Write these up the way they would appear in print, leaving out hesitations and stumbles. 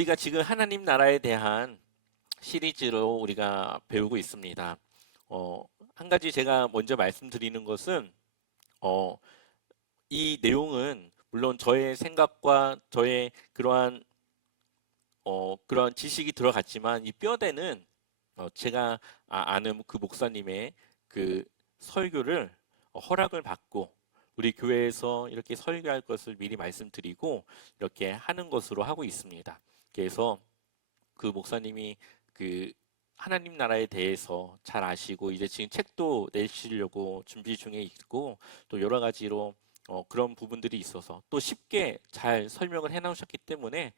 우리가 지금 하나님 나라에 대한 시리즈로 우리가 배우고 있습니다. 한 가지 제가 먼저 말씀드리는 것은 어, 이 내용은 물론 저의 생각과 저의 그러한 지식이 들어갔지만 이 뼈대는 제가 아는 그 목사님의 그 설교를 허락을 받고 우리 교회에서 이렇게 설교할 것을 미리 말씀드리고 이렇게 하는 것으로 하고 있습니다. 그래서 그 목사님이 그 하나님 나라에 대해서 잘 아시고 이제 지금 책도 내시려고 준비 중에 있고 또 여러 가지로 그런 부분들이 있어서 또 쉽게 잘 설명을 해 나오셨기 때문에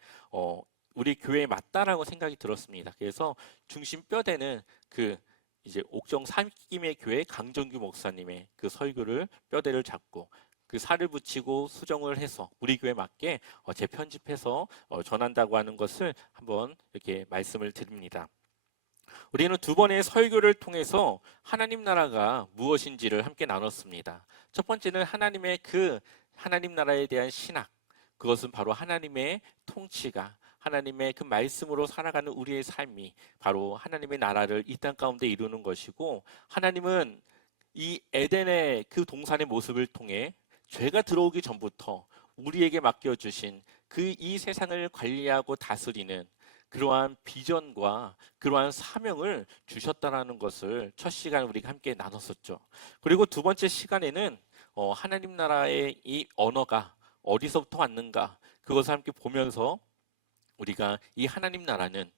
우리 교회에 맞다라고 생각이 들었습니다. 그래서 중심 뼈대는 그 이제 옥정 삼김의 교회 강정규 목사님의 그 설교를 뼈대를 잡고 그 살을 붙이고 수정을 해서 우리 교회에 맞게 재편집해서 전한다고 하는 것을 한번 이렇게 말씀을 드립니다. 우리는 두 번의 설교를 통해서 하나님 나라가 무엇인지를 함께 나눴습니다. 첫 번째는 하나님 나라에 대한 신학, 그것은 바로 하나님의 통치가 하나님의 그 말씀으로 살아가는 우리의 삶이 바로 하나님의 나라를 이 땅 가운데 이루는 것이고, 하나님은 이 에덴의 그 동산의 모습을 통해 죄가 들어오기 전부터 우리에게 맡겨주신 그 이 세상을 관리하고 다스리는 그러한 비전과 그러한 사명을 주셨다라는 것을 첫 시간 우리가 함께 나눴었죠. 그리고 두 번째 시간에는 하나님 나라의 이 언어가 어디서부터 왔는가, 그것을 함께 보면서 우리가 이 하나님 나라는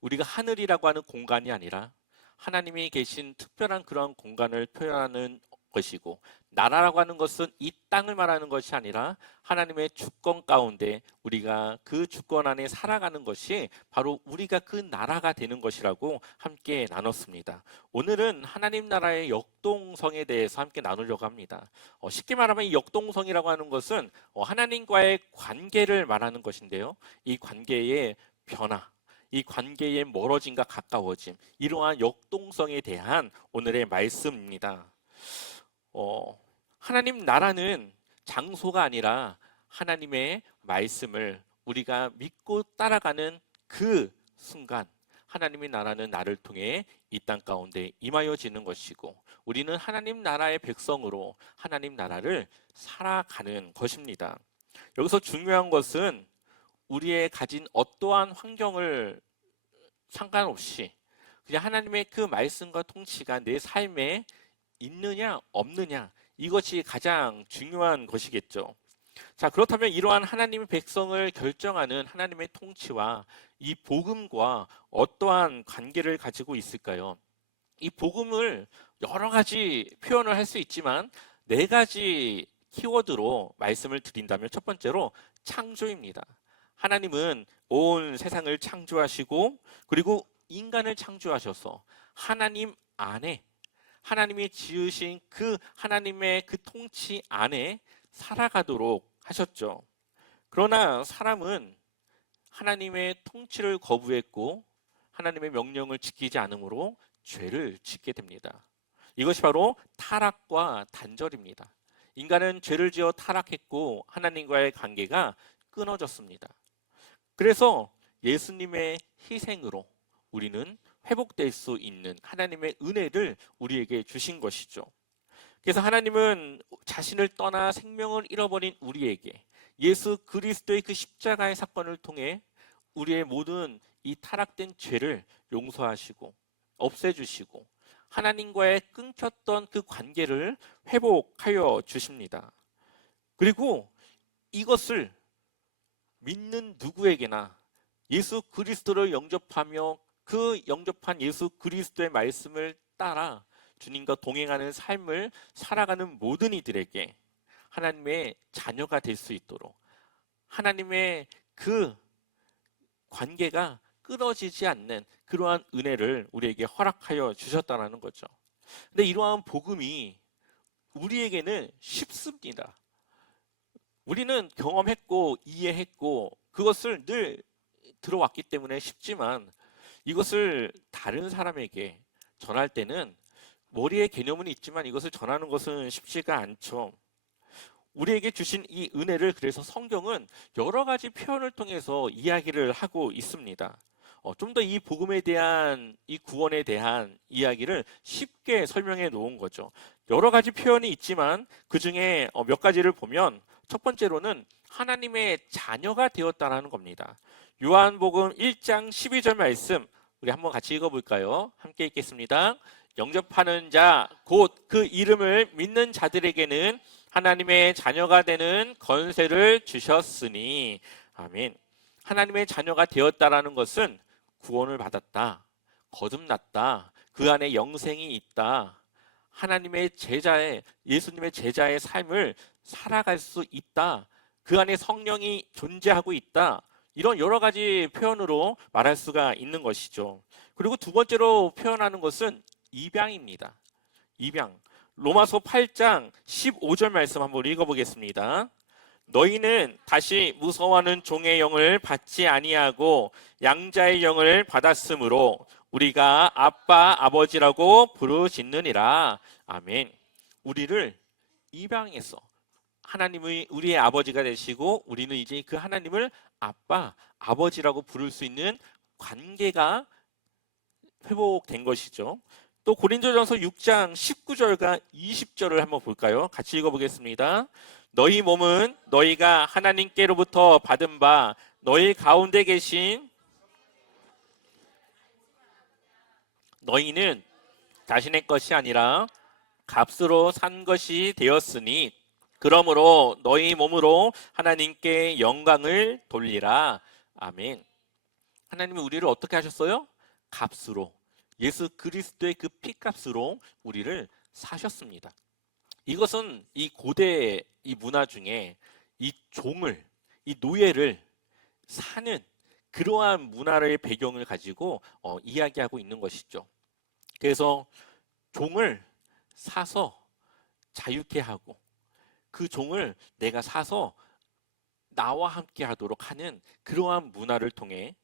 우리가 하늘이라고 하는 공간이 아니라 하나님이 계신 특별한 그런 공간을 표현하는 것이고, 나라라고 하는 것은 이 땅을 말하는 것이 아니라 하나님의 주권 가운데 우리가 그 주권 안에 살아가는 것이 바로 우리가 그 나라가 되는 것이라고 함께 나눴습니다. 오늘은 하나님 나라의 역동성에 대해서 함께 나누려고 합니다. 쉽게 말하면 이 역동성이라고 하는 것은 하나님과의 관계를 말하는 것인데요, 이 관계의 변화, 이 관계의 멀어짐과 가까워짐, 이러한 역동성에 대한 오늘의 말씀입니다. 하나님 나라는 장소가 아니라 하나님의 말씀을 우리가 믿고 따라가는 그 순간 하나님의 나라는 나를 통해 이 땅 가운데 임하여지는 것이고, 우리는 하나님 나라의 백성으로 하나님 나라를 살아가는 것입니다. 여기서 중요한 것은 우리의 가진 어떠한 환경을 상관없이 그냥 하나님의 그 말씀과 통치가 내 삶에 있느냐 없느냐, 이것이 가장 중요한 것이겠죠. 자, 그렇다면 이러한 하나님의 백성을 결정하는 하나님의 통치와 이 복음과 어떠한 관계를 가지고 있을까요? 이 복음을 여러 가지 표현을 할 수 있지만 네 가지 키워드로 말씀을 드린다면, 첫 번째로 창조입니다. 하나님은 온 세상을 창조하시고 그리고 인간을 창조하셔서 하나님 안에, 하나님이 지으신 그 하나님의 그 통치 안에 살아가도록 하셨죠. 그러나 사람은 하나님의 통치를 거부했고 하나님의 명령을 지키지 않으므로 죄를 짓게 됩니다. 이것이 바로 타락과 단절입니다. 인간은 죄를 지어 타락했고 하나님과의 관계가 끊어졌습니다. 그래서 예수님의 희생으로 우리는 회복될 수 있는 하나님의 은혜를 우리에게 주신 것이죠. 그래서 하나님은 자신을 떠나 생명을 잃어버린 우리에게 예수 그리스도의 그 십자가의 사건을 통해 우리의 모든 이 타락된 죄를 용서하시고 없애주시고 하나님과의 끊겼던 그 관계를 회복하여 주십니다. 그리고 이것을 믿는 누구에게나 예수 그리스도를 영접하며 그 영접한 예수 그리스도의 말씀을 따라 주님과 동행하는 삶을 살아가는 모든 이들에게 하나님의 자녀가 될 수 있도록 하나님의 그 관계가 끊어지지 않는 그러한 은혜를 우리에게 허락하여 주셨다는 거죠. 근데 이러한 복음이 우리에게는 쉽습니다. 우리는 경험했고 이해했고 그것을 늘 들어왔기 때문에 쉽지만, 이것을 다른 사람에게 전할 때는 머리에 개념은 있지만 이것을 전하는 것은 쉽지가 않죠. 우리에게 주신 이 은혜를 그래서 성경은 여러 가지 표현을 통해서 이야기를 하고 있습니다. 좀 더 이 복음에 대한 이 구원에 대한 이야기를 쉽게 설명해 놓은 거죠. 여러 가지 표현이 있지만 그 중에 몇 가지를 보면 첫 번째로는 하나님의 자녀가 되었다라는 겁니다. 요한복음 1장 12절 말씀 우리 한번 같이 읽어볼까요? 함께 읽겠습니다. 영접하는 자 곧 그 이름을 믿는 자들에게는 하나님의 자녀가 되는 권세를 주셨으니 아멘. 하나님의 자녀가 되었다라는 것은 구원을 받았다, 거듭났다, 그 안에 영생이 있다, 하나님의 제자의 예수님의 제자의 삶을 살아갈 수 있다, 그 안에 성령이 존재하고 있다, 이런 여러 가지 표현으로 말할 수가 있는 것이죠. 그리고 두 번째로 표현하는 것은 입양입니다. 입양. 로마서 8장 15절 말씀 한번 읽어보겠습니다. 너희는 다시 무서워하는 종의 영을 받지 아니하고 양자의 영을 받았으므로 우리가 아빠 아버지라고 부르짖느니라. 아멘. 우리를 입양해서 하나님이 우리의 아버지가 되시고 우리는 이제 그 하나님을 아빠 아버지라고 부를 수 있는 관계가 회복된 것이죠. 또 고린도전서 6장 19절과 20절을 한번 볼까요? 같이 읽어보겠습니다. 너희 몸은 너희가 하나님께로부터 받은 바 너희 가운데 계신 너희는 자신의 것이 아니라 값으로 산 것이 되었으니 그러므로 너희 몸으로 하나님께 영광을 돌리라. 아멘. 하나님이 우리를 어떻게 하셨어요? 값으로, 예수 그리스도의 그 피값으로 우리를 사셨습니다. 이것은 이 고대 이 문화 중에 이 종을, 이 노예를 사는 그러한 문화의 배경을 가지고 이야기하고 있는 것이죠. 그래서 종을 사서 자유케 하고 그 종을 내가 사서 나와 함께 하도록 하는 그러한 문화를 통해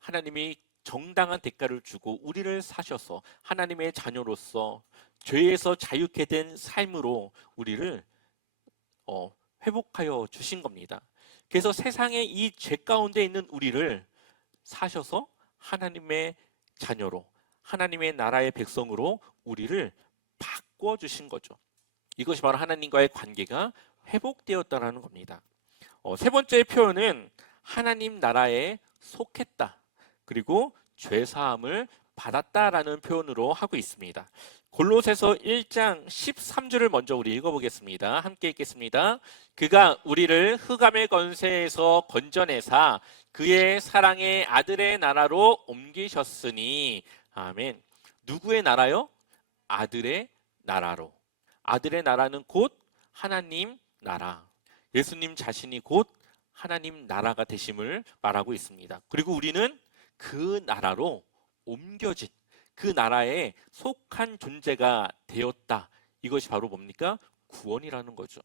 하나님이 정당한 대가를 주고 우리를 사셔서 하나님의 자녀로서 죄에서 자유케 된 삶으로 우리를 회복하여 주신 겁니다. 그래서 세상의 이 죄 가운데 있는 우리를 사셔서 하나님의 자녀로 하나님의 나라의 백성으로 우리를 바꿔주신 거죠. 이것이 바로 하나님과의 관계가 회복되었다는 겁니다. 세 번째 표현은 하나님 나라에 속했다. 그리고 죄사함을 받았다라는 표현으로 하고 있습니다. 골로새서 1장 13절을 먼저 우리 읽어보겠습니다. 함께 읽겠습니다. 그가 우리를 흑암의 권세에서 건져내사 그의 사랑의 아들의 나라로 옮기셨으니 아멘. 누구의 나라요? 아들의 나라로. 아들의 나라는 곧 하나님 나라. 예수님 자신이 곧 하나님 나라가 되심을 말하고 있습니다. 그리고 우리는 그 나라로 옮겨진 그 나라에 속한 존재가 되었다. 이것이 바로 뭡니까? 구원이라는 거죠.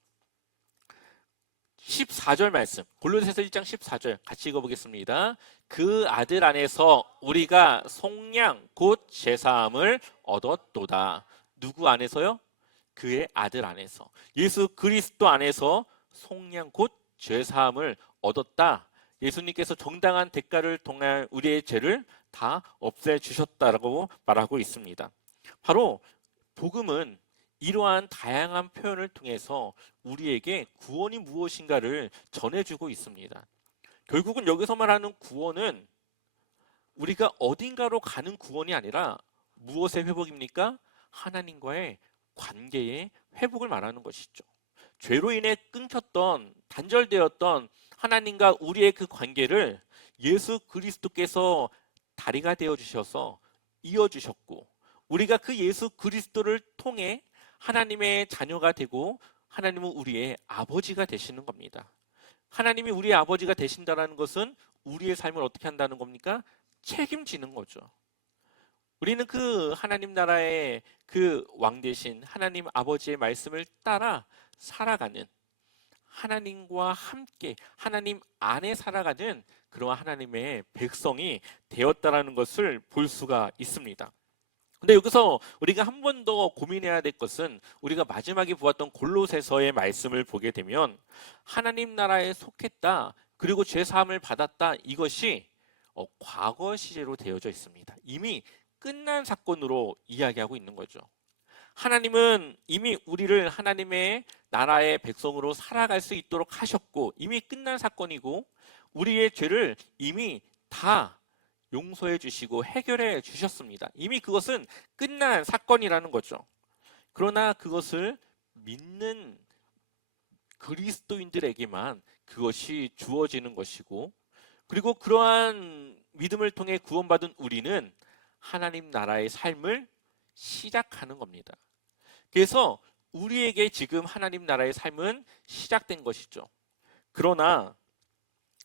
14절 말씀, 골로새서 1장 14절 같이 읽어보겠습니다. 그 아들 안에서 우리가 속량 곧 제사함을 얻었도다. 누구 안에서요? 그의 아들 안에서, 예수 그리스도 안에서 속량 곧 죄사함을 얻었다. 예수님께서 정당한 대가를 통한 우리의 죄를 다 없애주셨다고 말하고 있습니다. 바로 복음은 이러한 다양한 표현을 통해서 우리에게 구원이 무엇인가를 전해주고 있습니다. 결국은 여기서 말하는 구원은 우리가 어딘가로 가는 구원이 아니라 무엇의 회복입니까? 하나님과의 관계의 회복을 말하는 것이죠. 죄로 인해 끊겼던, 단절되었던 하나님과 우리의 그 관계를 예수 그리스도께서 다리가 되어주셔서 이어주셨고, 우리가 그 예수 그리스도를 통해 하나님의 자녀가 되고 하나님은 우리의 아버지가 되시는 겁니다. 하나님이 우리의 아버지가 되신다는 것은 우리의 삶을 어떻게 한다는 겁니까? 책임지는 거죠. 우리는 그 하나님 나라의 그 왕 되신 하나님 아버지의 말씀을 따라 살아가는, 하나님과 함께 하나님 안에 살아가는 그러한 하나님의 백성이 되었다라는 것을 볼 수가 있습니다. 근데 여기서 우리가 한 번 더 고민해야 될 것은 우리가 마지막에 보았던 골로새서의 말씀을 보게 되면 하나님 나라에 속했다, 그리고 죄 사함을 받았다, 이것이 과거 시제로 되어져 있습니다. 이미 끝난 사건으로 이야기하고 있는 거죠. 하나님은 이미 우리를 하나님의 나라의 백성으로 살아갈 수 있도록 하셨고, 이미 끝난 사건이고, 우리의 죄를 이미 다 용서해 주시고 해결해 주셨습니다. 이미 그것은 끝난 사건이라는 거죠. 그러나 그것을 믿는 그리스도인들에게만 그것이 주어지는 것이고, 그리고 그러한 믿음을 통해 구원받은 우리는 하나님 나라의 삶을 시작하는 겁니다. 그래서 우리에게 지금 하나님 나라의 삶은 시작된 것이죠. 그러나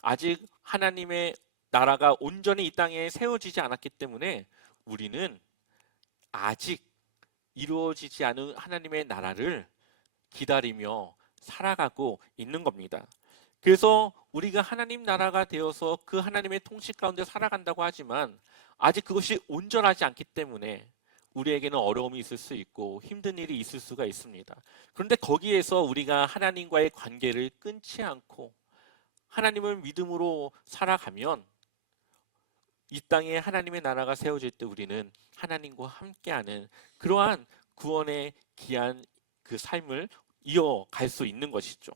아직 하나님의 나라가 온전히 이 땅에 세워지지 않았기 때문에 우리는 아직 이루어지지 않은 하나님의 나라를 기다리며 살아가고 있는 겁니다. 그래서 우리가 하나님 나라가 되어서 그 하나님의 통치 가운데 살아간다고 하지만 아직 그것이 온전하지 않기 때문에 우리에게는 어려움이 있을 수 있고 힘든 일이 있을 수가 있습니다. 그런데 거기에서 우리가 하나님과의 관계를 끊지 않고 하나님을 믿음으로 살아가면 이 땅에 하나님의 나라가 세워질 때 우리는 하나님과 함께하는 그러한 구원의 귀한 그 삶을 이어갈 수 있는 것이죠.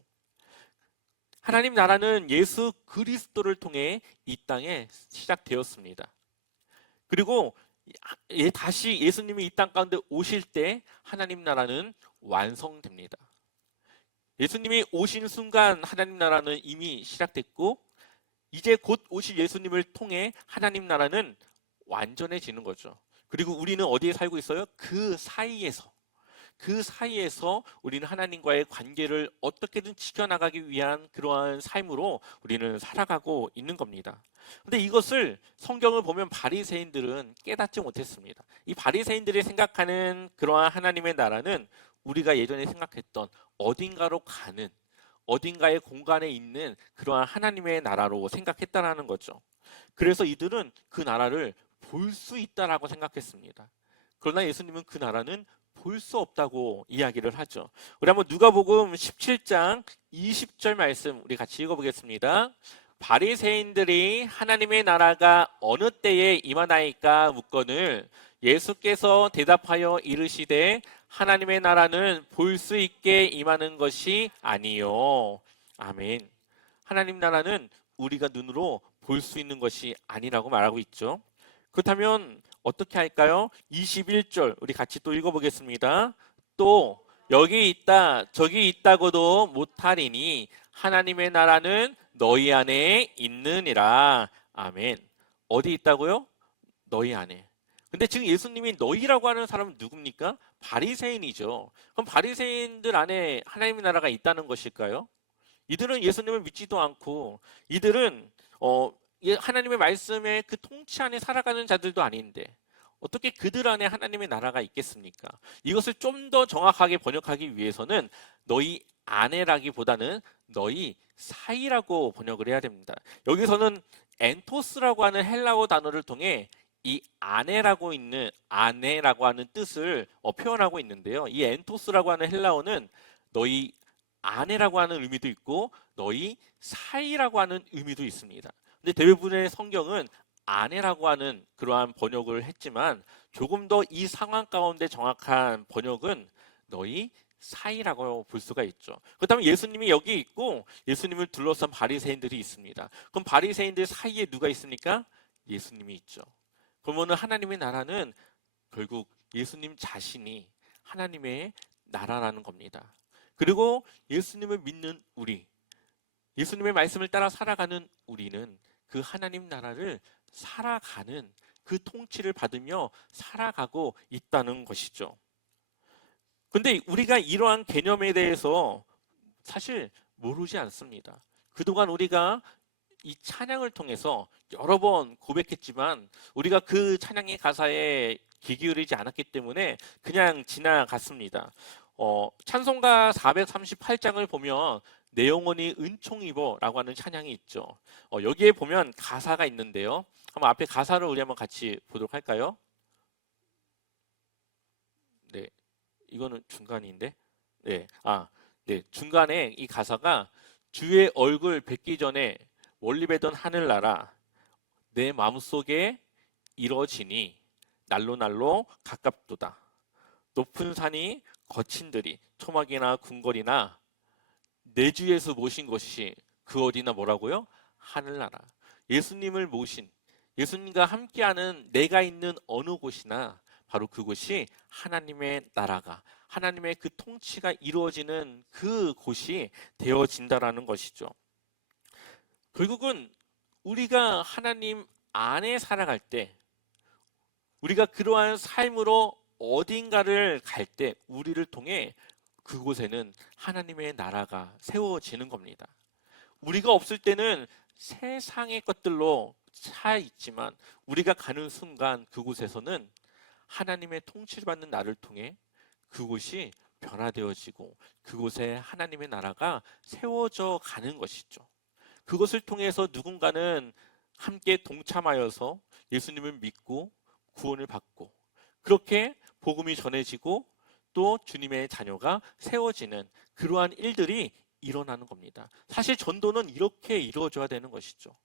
하나님 나라는 예수 그리스도를 통해 이 땅에 시작되었습니다. 그리고 다시 예수님이 이 땅 가운데 오실 때 하나님 나라는 완성됩니다. 예수님이 오신 순간 하나님 나라는 이미 시작됐고, 이제 곧 오실 예수님을 통해 하나님 나라는 완전해지는 거죠. 그리고 우리는 어디에 살고 있어요? 그 사이에서 우리는 하나님과의 관계를 어떻게든 지켜나가기 위한 그러한 삶으로 우리는 살아가고 있는 겁니다. 근데 이것을 성경을 보면 바리새인들은 깨닫지 못했습니다. 이 바리새인들이 생각하는 그러한 하나님의 나라는 우리가 예전에 생각했던 어딘가로 가는, 어딘가의 공간에 있는 그러한 하나님의 나라로 생각했다라는 거죠. 그래서 이들은 그 나라를 볼 수 있다라고 생각했습니다. 그러나 예수님은 그 나라는 볼 수 없다고 이야기를 하죠. 우리 한번 누가복음 17장 20절 말씀 우리 같이 읽어보겠습니다. 바리새인들이 하나님의 나라가 어느 때에 임하나이까 묻거늘 예수께서 대답하여 이르시되 하나님의 나라는 볼 수 있게 임하는 것이 아니요. 아멘. 하나님 나라는 우리가 눈으로 볼 수 있는 것이 아니라고 말하고 있죠. 그렇다면 어떻게 할까요? 21절 우리 같이 또 읽어보겠습니다. 또 여기 있다 저기 있다고도 못하리니 하나님의 나라는 너희 안에 있느니라. 아멘. 어디 있다고요? 너희 안에. 근데 지금 예수님이 너희라고 하는 사람은 누굽니까? 바리새인이죠. 그럼 바리새인들 안에 하나님의 나라가 있다는 것일까요? 이들은 예수님을 믿지도 않고 이들은 하나님의 말씀에 그 통치 안에 살아가는 자들도 아닌데 어떻게 그들 안에 하나님의 나라가 있겠습니까? 이것을 좀 더 정확하게 번역하기 위해서는 너희 안에라기보다는 너희 사이라고 번역을 해야 됩니다. 여기서는 엔토스라고 하는 헬라어 단어를 통해 이 아내라고 하는 뜻을 표현하고 있는데요. 이 엔토스라고 하는 헬라어는 너희 아내라고 하는 의미도 있고 너희 사이라고 하는 의미도 있습니다. 근데 대부분의 성경은 아내라고 하는 그러한 번역을 했지만 조금 더 이 상황 가운데 정확한 번역은 너희 사이라고 볼 수가 있죠. 그렇다면 예수님이 여기 있고 예수님을 둘러싼 바리새인들이 있습니다. 그럼 바리새인들 사이에 누가 있습니까? 예수님이 있죠. 그러면 하나님의 나라는 결국 예수님 자신이 하나님의 나라라는 겁니다. 그리고 예수님을 믿는 우리, 예수님의 말씀을 따라 살아가는 우리는 그 하나님 나라를 살아가는 그 통치를 받으며 살아가고 있다는 것이죠. 근데 우리가 이러한 개념에 대해서 사실 모르지 않습니다. 그동안 우리가 이 찬양을 통해서 여러 번 고백했지만 우리가 그 찬양의 가사에 귀 기울이지 않았기 때문에 그냥 지나갔습니다. 찬송가 438장을 보면 내 영혼이 은총 입어라고 하는 찬양이 있죠. 여기에 보면 가사가 있는데요. 한번 앞에 가사를 우리 한번 같이 보도록 할까요? 이거는 중간인데. 네. 네. 중간에 이 가사가 주의 얼굴 뵙기 전에 멀리 뵈던 하늘나라 내 마음속에 이뤄지니 날로 날로 가깝도다. 높은 산이 거친 들이 초막이나 궁궐이나 내 주에서 모신 것이 그 어디나 뭐라고요? 하늘나라. 예수님을 모신 예수님과 함께하는 내가 있는 어느 곳이나 바로 그곳이 하나님의 나라가 하나님의 그 통치가 이루어지는 그 곳이 되어진다라는 것이죠. 결국은 우리가 하나님 안에 살아갈 때 우리가 그러한 삶으로 어딘가를 갈 때 우리를 통해 그곳에는 하나님의 나라가 세워지는 겁니다. 우리가 없을 때는 세상의 것들로 차 있지만 우리가 가는 순간 그곳에서는 하나님의 통치를 받는 나를 통해 그곳이 변화되어지고 그곳에 하나님의 나라가 세워져 가는 것이죠. 그것을 통해서 누군가는 함께 동참하여서 예수님을 믿고 구원을 받고 그렇게 복음이 전해지고 또 주님의 자녀가 세워지는 그러한 일들이 일어나는 겁니다. 사실 전도는 이렇게 이루어져야 되는 것이죠.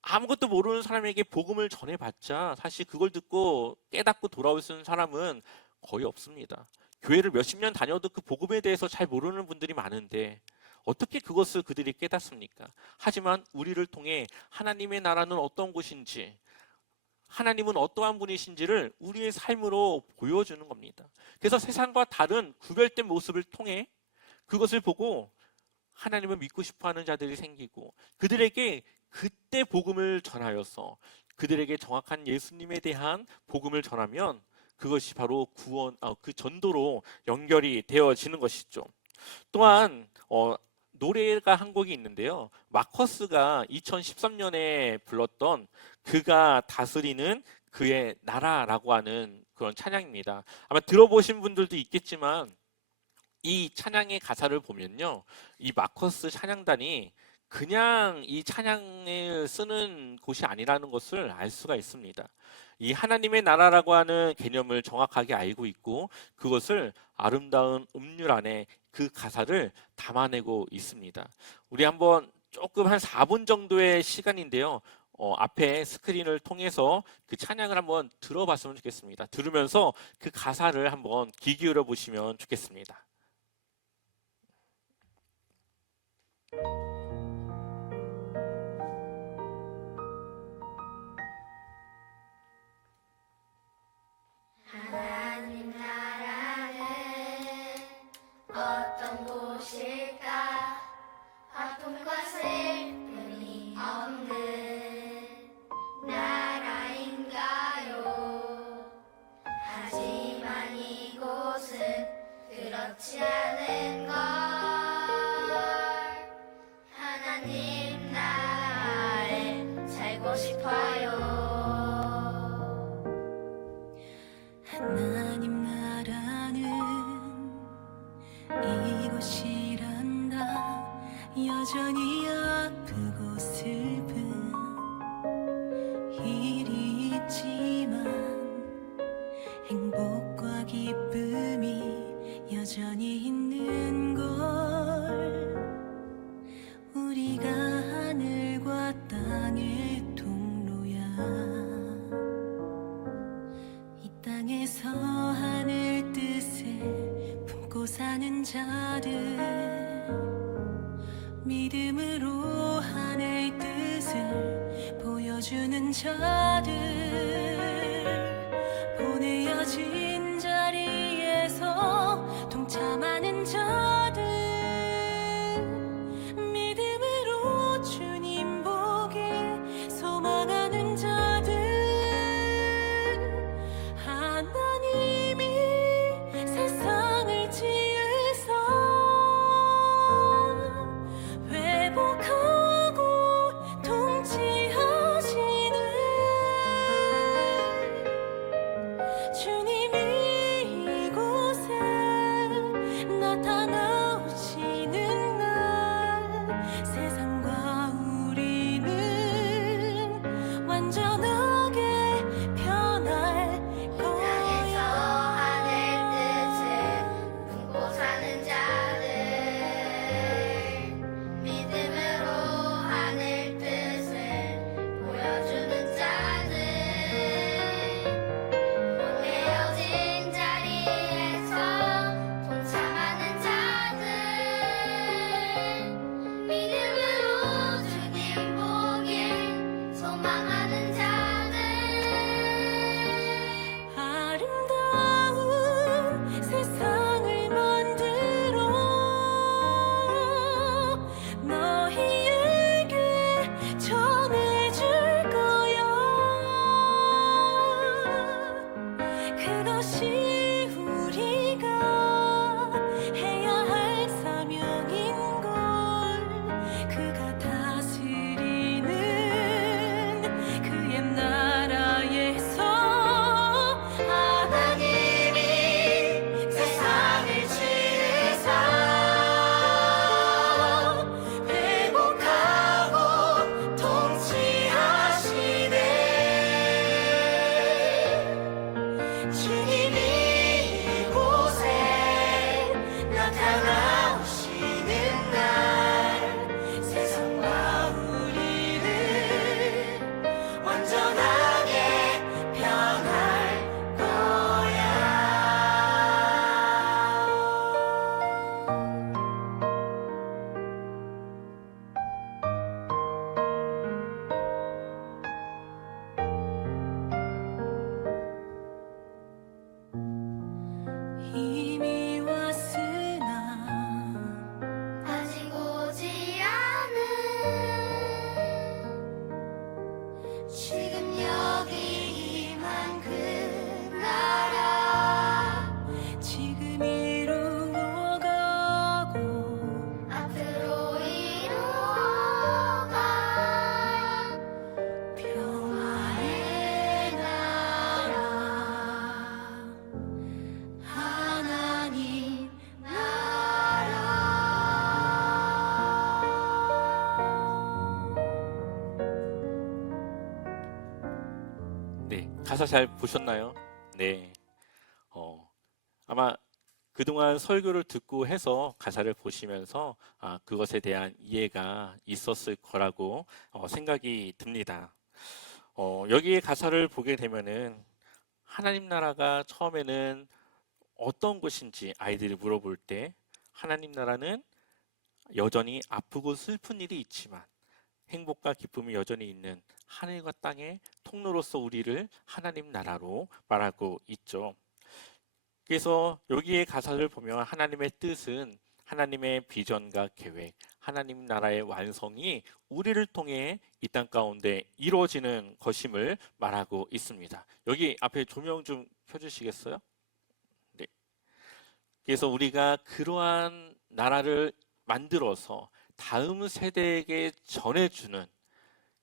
아무것도 모르는 사람에게 복음을 전해봤자 사실 그걸 듣고 깨닫고 돌아올 수 있는 사람은 거의 없습니다. 교회를 몇십 년 다녀도 그 복음에 대해서 잘 모르는 분들이 많은데 어떻게 그것을 그들이 깨닫습니까? 하지만 우리를 통해 하나님의 나라는 어떤 곳인지 하나님은 어떠한 분이신지를 우리의 삶으로 보여주는 겁니다. 그래서 세상과 다른 구별된 모습을 통해 그것을 보고 하나님을 믿고 싶어하는 자들이 생기고 그들에게 그때 복음을 전하여서 그들에게 정확한 예수님에 대한 복음을 전하면 그것이 바로 그 전도로 연결이 되어지는 것이죠. 또한 노래가 한 곡이 있는데요. 마커스가 2013년에 불렀던 그가 다스리는 그의 나라라고 하는 그런 찬양입니다. 아마 들어보신 분들도 있겠지만 이 찬양의 가사를 보면요. 이 마커스 찬양단이 그냥 이 찬양을 쓰는 곳이 아니라는 것을 알 수가 있습니다. 이 하나님의 나라라고 하는 개념을 정확하게 알고 있고 그것을 아름다운 음률 안에 그 가사를 담아내고 있습니다. 우리 한번 조금 한 4분 정도의 시간인데요. 앞에 스크린을 통해서 그 찬양을 한번 들어봤으면 좋겠습니다. 들으면서 그 가사를 한번 귀 기울여 보시면 좋겠습니다. 하나님 나라는 어떤 곳일까? 아픔과 슬픔이 없는 나라인가요? 하지만 이곳은 그렇지 않은 걸. 하나님 나라에 살고 싶어요. 하나님 나라는 이곳이란다. 여전히 아프고 슬픈 일이 있지만 행복과 기쁨이 여전히 있는 걸. 우리가 하늘과 땅의 통로야. 이 땅에서 하늘 뜻을 품고 사는 자들, 믿음으로 하늘 뜻을 보여주는 자들, 보내어진 자리에서 동참하는 자들, 믿음으로 주님 보길 소망하는 자들, 하나님이 세상을 지으사 회복하고 통치하시는 주님이 이곳에 나타나오시는 날, 세상과 우리는 완전하게 변할 땅에서 거야. 하늘 뜻을 주님이 이곳에 나타나오시는 날 세상과 우리를 완전하게 변할 거야. 이미 왔으나 아직 오지 않은 지금 여기 임한 그 나라 지금 이루어가고 앞으로 이루어갈 평화의 나라 하나님 네, 가사 잘 보셨나요? 네. 아마 그동안 설교를 듣고 해서 가사를 보시면서 그것에 대한 이해가 있었을 거라고 생각이 듭니다. 여기에 가사를 보게 되면은 하나님 나라가 처음에는 어떤 것인지 아이들이 물어볼 때 하나님 나라는 여전히 아프고 슬픈 일이 있지만 행복과 기쁨이 여전히 있는 하늘과 땅의 통로로서 우리를 하나님 나라로 말하고 있죠. 그래서 여기에 가사를 보면 하나님의 뜻은 하나님의 비전과 계획, 하나님 나라의 완성이 우리를 통해 이 땅 가운데 이루어지는 것임을 말하고 있습니다. 여기 앞에 조명 좀 켜주시겠어요? 네. 그래서 우리가 그러한 나라를 만들어서 다음 세대에게 전해주는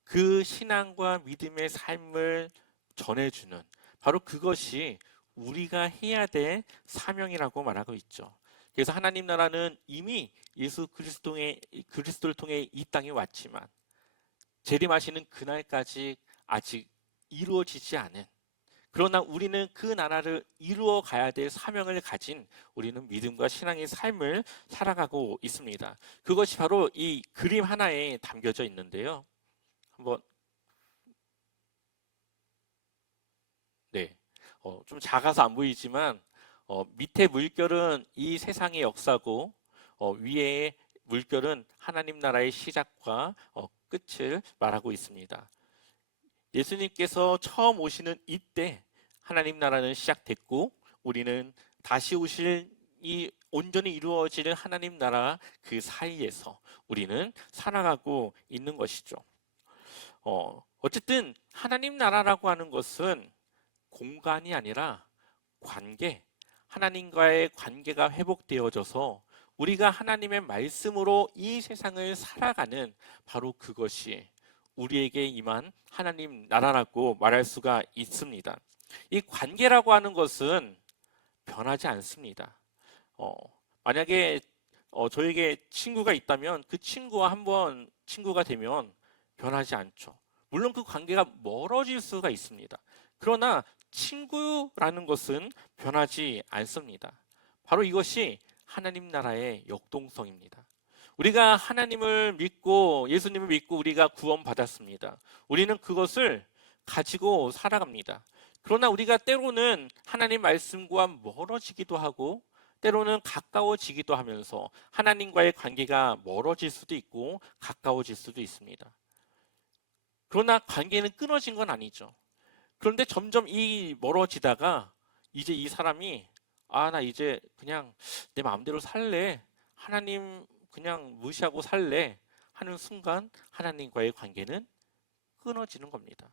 그 신앙과 믿음의 삶을 전해주는 바로 그것이 우리가 해야 될 사명이라고 말하고 있죠. 그래서 하나님 나라는 이미 예수 그리스도를 통해 이 땅에 왔지만 재림하시는 그날까지 아직 이루어지지 않은, 그러나 우리는 그 나라를 이루어 가야 될 사명을 가진 우리는 믿음과 신앙의 삶을 살아가고 있습니다. 그것이 바로 이 그림 하나에 담겨져 있는데요. 한번 네, 좀 작아서 안 보이지만 밑에 물결은 이 세상의 역사고 위에 물결은 하나님 나라의 시작과 끝을 말하고 있습니다. 예수님께서 처음 오시는 이때 하나님 나라는 시작됐고 우리는 다시 오실 이 온전히 이루어지는 하나님 나라 그 사이에서 우리는 살아가고 있는 것이죠. 어쨌든 하나님 나라라고 하는 것은 공간이 아니라 관계, 하나님과의 관계가 회복되어져서 우리가 하나님의 말씀으로 이 세상을 살아가는 바로 그것이 우리에게 임한 하나님 나라라고 말할 수가 있습니다. 이 관계라고 하는 것은 변하지 않습니다. 만약에 저에게 친구가 있다면 그 친구와 한번 친구가 되면 변하지 않죠. 물론 그 관계가 멀어질 수가 있습니다. 그러나 친구라는 것은 변하지 않습니다. 바로 이것이 하나님 나라의 역동성입니다. 우리가 하나님을 믿고 예수님을 믿고 우리가 구원받았습니다. 우리는 그것을 가지고 살아갑니다. 그러나 우리가 때로는 하나님 말씀과 멀어지기도 하고 때로는 가까워지기도 하면서 하나님과의 관계가 멀어질 수도 있고 가까워질 수도 있습니다. 그러나 관계는 끊어진 건 아니죠. 그런데 점점 이 멀어지다가 이제 이 사람이 나 이제 그냥 내 마음대로 살래, 하나님 그냥 무시하고 살래 하는 순간 하나님과의 관계는 끊어지는 겁니다.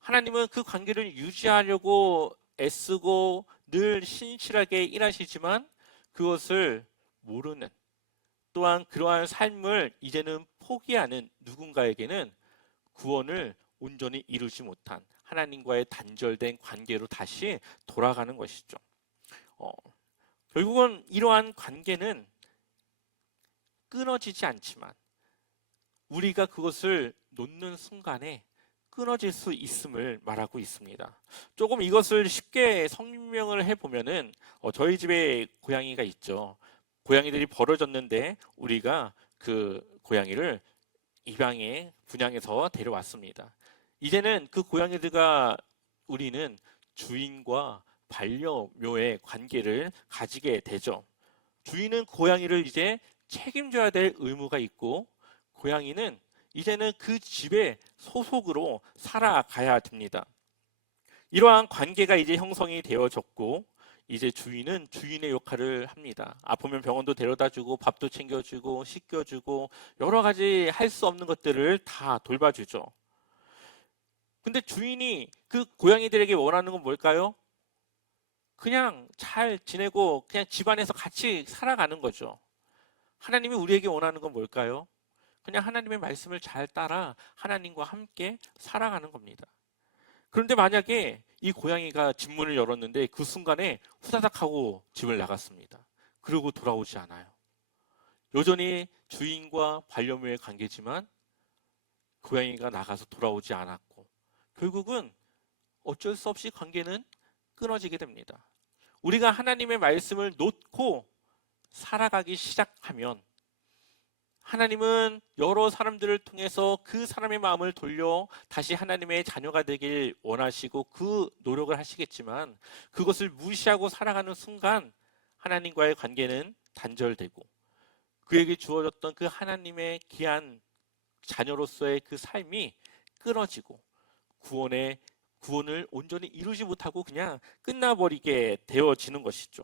하나님은 그 관계를 유지하려고 애쓰고 늘 신실하게 일하시지만 그것을 모르는, 또한 그러한 삶을 이제는 포기하는 누군가에게는 구원을 온전히 이루지 못한 하나님과의 단절된 관계로 다시 돌아가는 것이죠. 결국은 이러한 관계는 끊어지지 않지만 우리가 그것을 놓는 순간에 끊어질 수 있음을 말하고 있습니다. 조금 이것을 쉽게 설명을 해보면은 저희 집에 고양이가 있죠. 고양이들이 벌어졌는데 우리가 그 고양이를 입양해 분양해서 데려왔습니다. 이제는 그 고양이들과 우리는 주인과 반려묘의 관계를 가지게 되죠. 주인은 고양이를 이제 책임져야 될 의무가 있고, 고양이는 이제는 그 집의 소속으로 살아가야 됩니다. 이러한 관계가 이제 형성이 되어졌고, 이제 주인은 주인의 역할을 합니다. 아프면 병원도 데려다주고 밥도 챙겨주고 씻겨주고 여러 가지 할 수 없는 것들을 다 돌봐주죠. 근데 주인이 그 고양이들에게 원하는 건 뭘까요? 그냥 잘 지내고 그냥 집안에서 같이 살아가는 거죠. 하나님이 우리에게 원하는 건 뭘까요? 그냥 하나님의 말씀을 잘 따라 하나님과 함께 살아가는 겁니다. 그런데 만약에 이 고양이가 집 문을 열었는데 그 순간에 후다닥 하고 집을 나갔습니다. 그리고 돌아오지 않아요. 여전히 주인과 반려묘의 관계지만 고양이가 나가서 돌아오지 않았고, 결국은 어쩔 수 없이 관계는 끊어지게 됩니다. 우리가 하나님의 말씀을 놓고 살아가기 시작하면 하나님은 여러 사람들을 통해서 그 사람의 마음을 돌려 다시 하나님의 자녀가 되길 원하시고 그 노력을 하시겠지만, 그것을 무시하고 살아가는 순간 하나님과의 관계는 단절되고 그에게 주어졌던 그 하나님의 귀한 자녀로서의 그 삶이 끊어지고 구원을 온전히 이루지 못하고 그냥 끝나버리게 되어지는 것이죠.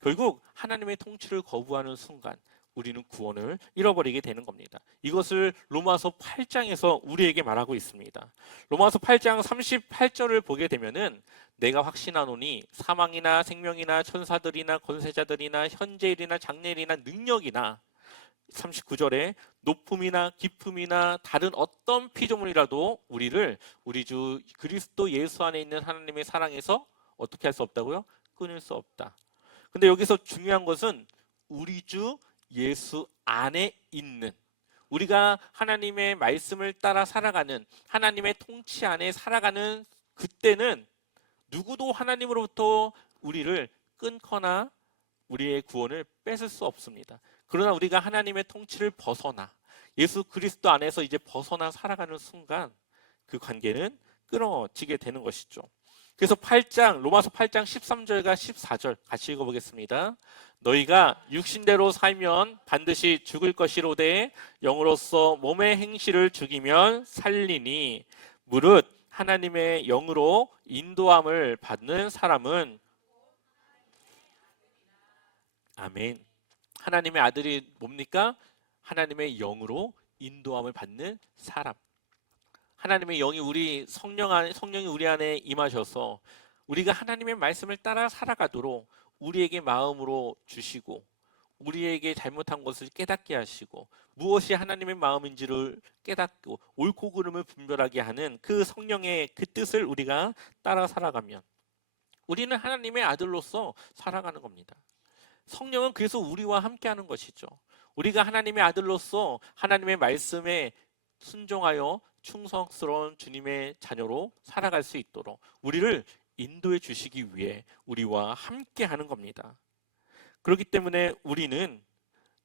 결국 하나님의 통치를 거부하는 순간 우리는 구원을 잃어버리게 되는 겁니다. 이것을 로마서 8장에서 우리에게 말하고 있습니다. 로마서 8장 38절을 보게 되면은 내가 확신하노니 사망이나 생명이나 천사들이나 권세자들이나 현재일이나 장래일이나 능력이나, 39절에 높음이나 깊음이나 다른 어떤 피조물이라도 우리를 우리 주 그리스도 예수 안에 있는 하나님의 사랑에서 어떻게 할 수 없다고요? 끊을 수 없다. 근데 여기서 중요한 것은 우리 주 예수 안에 있는, 우리가 하나님의 말씀을 따라 살아가는, 하나님의 통치 안에 살아가는 그때는 누구도 하나님으로부터 우리를 끊거나 우리의 구원을 뺏을 수 없습니다. 그러나 우리가 하나님의 통치를 벗어나 예수 그리스도 안에서 이제 벗어나 살아가는 순간 그 관계는 끊어지게 되는 것이죠. 그래서 로마서 8장 13절과 14절 같이 읽어보겠습니다. 너희가 육신대로 살면 반드시 죽을 것이로되 영으로서 몸의 행실을 죽이면 살리니, 무릇 하나님의 영으로 인도함을 받는 사람은, 아멘. 하나님의 아들이 뭡니까? 하나님의 영으로 인도함을 받는 사람. 하나님의 영이 성령이 우리 안에 임하셔서 우리가 하나님의 말씀을 따라 살아가도록 우리에게 마음으로 주시고, 우리에게 잘못한 것을 깨닫게 하시고, 무엇이 하나님의 마음인지를 깨닫고 옳고 그름을 분별하게 하는 그 성령의 그 뜻을 우리가 따라 살아가면 우리는 하나님의 아들로서 살아가는 겁니다. 성령은 그래서 우리와 함께하는 것이죠. 우리가 하나님의 아들로서 하나님의 말씀에 순종하여 충성스러운 주님의 자녀로 살아갈 수 있도록 우리를 인도해 주시기 위해 우리와 함께하는 겁니다. 그렇기 때문에 우리는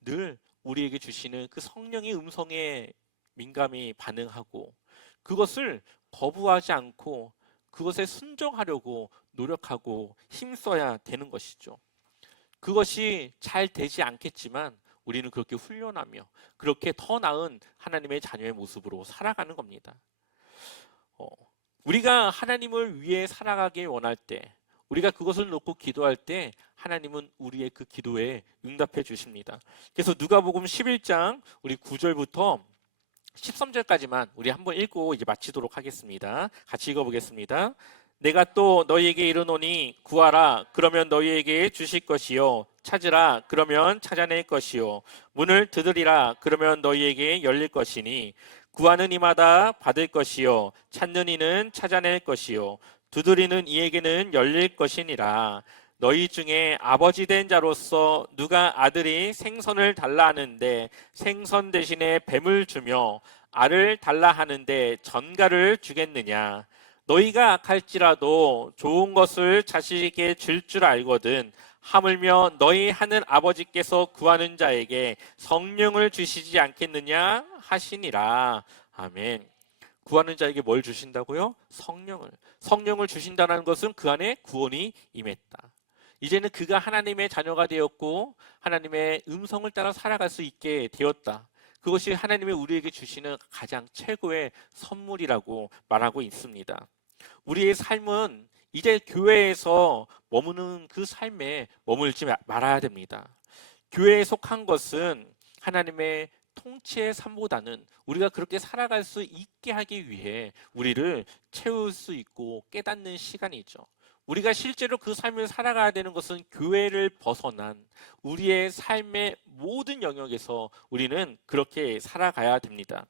늘 우리에게 주시는 그 성령의 음성에 민감히 반응하고 그것을 거부하지 않고 그것에 순종하려고 노력하고 힘써야 되는 것이죠. 그것이 잘 되지 않겠지만 우리는 그렇게 훈련하며 그렇게 더 나은 하나님의 자녀의 모습으로 살아가는 겁니다. 우리가 하나님을 위해 살아가길 원할 때, 우리가 그것을 놓고 기도할 때 하나님은 우리의 그 기도에 응답해 주십니다. 그래서 누가복음 11장 우리 9절부터 13절까지만 우리 한번 읽고 이제 마치도록 하겠습니다. 같이 읽어보겠습니다. 내가 또 너희에게 이르노니 구하라 그러면 너희에게 주실 것이요, 찾으라 그러면 찾아낼 것이요, 문을 두드리라 그러면 너희에게 열릴 것이니, 구하는 이마다 받을 것이요, 찾는 이는 찾아낼 것이요, 두드리는 이에게는 열릴 것이니라. 너희 중에 아버지 된 자로서 누가 아들이 생선을 달라 하는데 생선 대신에 뱀을 주며 알을 달라 하는데 전갈을 주겠느냐? 너희가 악할지라도 좋은 것을 자식에게 줄 줄 알거든. 하물며 너희 하늘 아버지께서 구하는 자에게 성령을 주시지 않겠느냐 하시니라. 아멘. 구하는 자에게 뭘 주신다고요? 성령을 주신다는 것은 그 안에 구원이 임했다. 이제는 그가 하나님의 자녀가 되었고 하나님의 음성을 따라 살아갈 수 있게 되었다. 그것이 하나님이 우리에게 주시는 가장 최고의 선물이라고 말하고 있습니다. 우리의 삶은 이제 교회에서 머무는 그 삶에 머물지 말아야 됩니다. 교회에 속한 것은 하나님의 통치의 삶보다는 우리가 그렇게 살아갈 수 있게 하기 위해 우리를 채울 수 있고 깨닫는 시간이죠. 우리가 실제로 그 삶을 살아가야 되는 것은 교회를 벗어난 우리의 삶의 모든 영역에서 우리는 그렇게 살아가야 됩니다.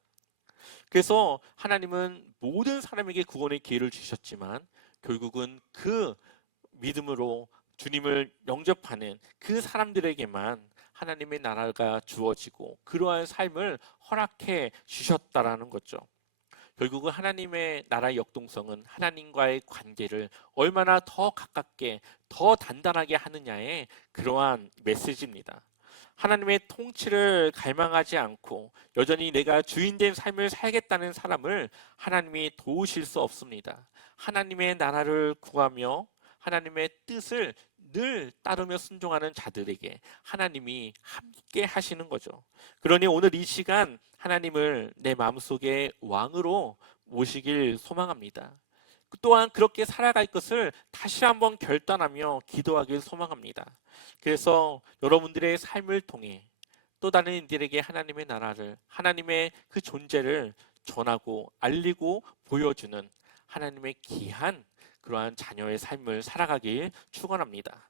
그래서 하나님은 모든 사람에게 구원의 기회를 주셨지만 결국은 그 믿음으로 주님을 영접하는 그 사람들에게만 하나님의 나라가 주어지고 그러한 삶을 허락해 주셨다라는 거죠. 결국은 하나님의 나라의 역동성은 하나님과의 관계를 얼마나 더 가깝게 더 단단하게 하느냐의 그러한 메시지입니다. 하나님의 통치를 갈망하지 않고 여전히 내가 주인된 삶을 살겠다는 사람을 하나님이 도우실 수 없습니다. 하나님의 나라를 구하며 하나님의 뜻을 늘 따르며 순종하는 자들에게 하나님이 함께 하시는 거죠. 그러니 오늘 이 시간 하나님을 내 마음속에 왕으로 모시길 소망합니다. 또한 그렇게 살아갈 것을 다시 한번 결단하며 기도하길 소망합니다. 그래서 여러분들의 삶을 통해 또 다른 이들에게 하나님의 나라를, 하나님의 그 존재를 전하고 알리고 보여주는 하나님의 귀한 그러한 자녀의 삶을 살아가길 축원합니다.